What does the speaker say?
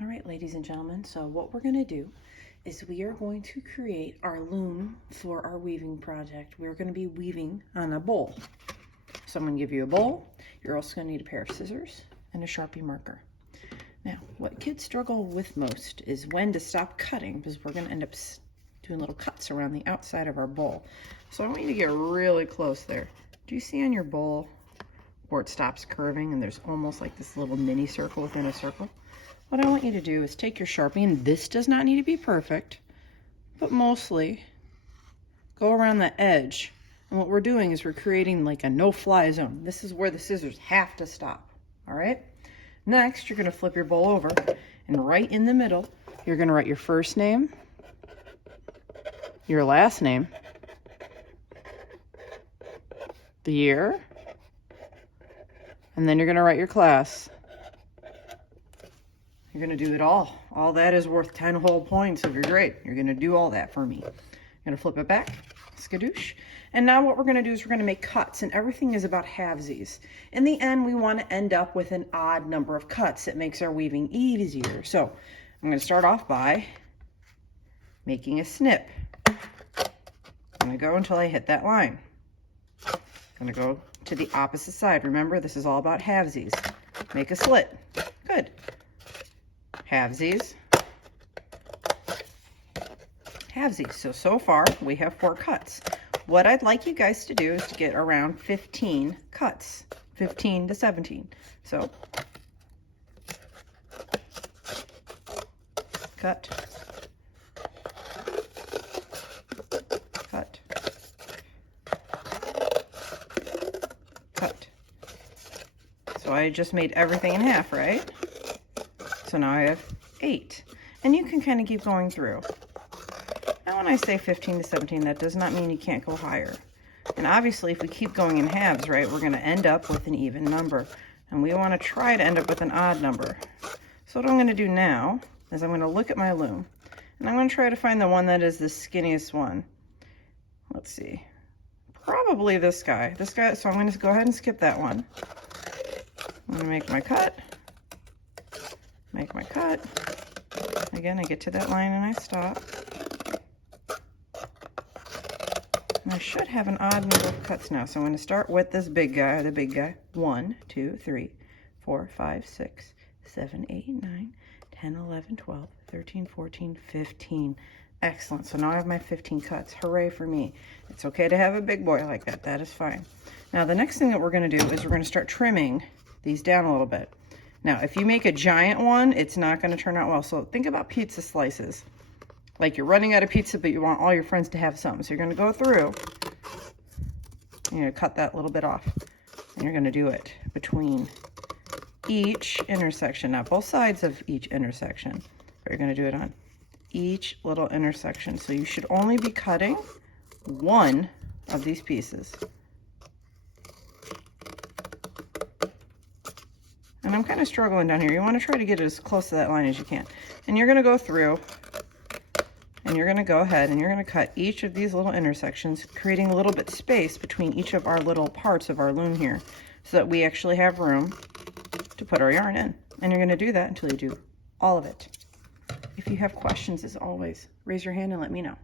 All right, ladies and gentlemen, so what we're going to do is we are going to create our loom for our weaving project. We're going to be weaving on a bowl. So I'm going to give you a bowl. You're also going to need a pair of scissors and a Sharpie marker. Now, what kids struggle with most is when to stop cutting, because we're going to end up doing little cuts around the outside of our bowl. So I want you to get really close there. Do you see on your bowl where it stops curving and there's almost like this little mini circle within a circle? What I want you to do is take your Sharpie, and this does not need to be perfect, but mostly go around the edge. And what we're doing is we're creating like a no-fly zone. This is where the scissors have to stop, all right? Next, you're gonna flip your bowl over, and right in the middle, you're gonna write your first name, your last name, the year, and then you're gonna write your class. You're gonna do it all. All that is worth 10 whole points of your grade. You're gonna do all that for me. You're gonna flip it back, skadoosh. And now what we're gonna do is we're gonna make cuts, and everything is about halvesies. In the end, we wanna end up with an odd number of cuts. It makes our weaving easier. So I'm gonna start off by making a snip. I'm gonna go until I hit that line. I'm gonna go to the opposite side. Remember, this is all about halvesies. Make a slit. Good. Halvesies, halvesies. So far we have 4 cuts. What I'd like you guys to do is to get around 15 cuts, 15 to 17. So cut, cut, cut. So I just made everything in half, right? So now I have 8, and you can kind of keep going through. Now when I say 15 to 17, that does not mean you can't go higher. And obviously if we keep going in halves, right, we're going to end up with an even number, and we want to try to end up with an odd number. So what I'm going to do now is I'm going to look at my loom, and I'm going to try to find the one that is the skinniest one. Let's see, probably this guy, so I'm going to go ahead and skip that one. I'm going to make my cut. Make my cut. Again, I get to that line and I stop. And I should have an odd number of cuts now. So I'm going to start with this big guy, the big guy. 1, 2, 3, 4, 5, 6, 7, 8, 9, 10, 11, 12, 13, 14, 15. Excellent. So now I have my 15 cuts. Hooray for me. It's okay to have a big boy like that. That is fine. Now the next thing that we're going to do is we're going to start trimming these down a little bit. Now, if you make a giant one, it's not going to turn out well. So think about pizza slices. Like you're running out of pizza, but you want all your friends to have some. So you're going to go through, you're going to cut that little bit off. And you're going to do it between each intersection. Not both sides of each intersection, but you're going to do it on each little intersection. So you should only be cutting one of these pieces. And I'm kind of struggling down here. You want to try to get as close to that line as you can. And you're going to go through, and you're going to go ahead and you're going to cut each of these little intersections, creating a little bit space between each of our little parts of our loom here, so that we actually have room to put our yarn in. And you're going to do that until you do all of it. If you have questions, as always, raise your hand and let me know.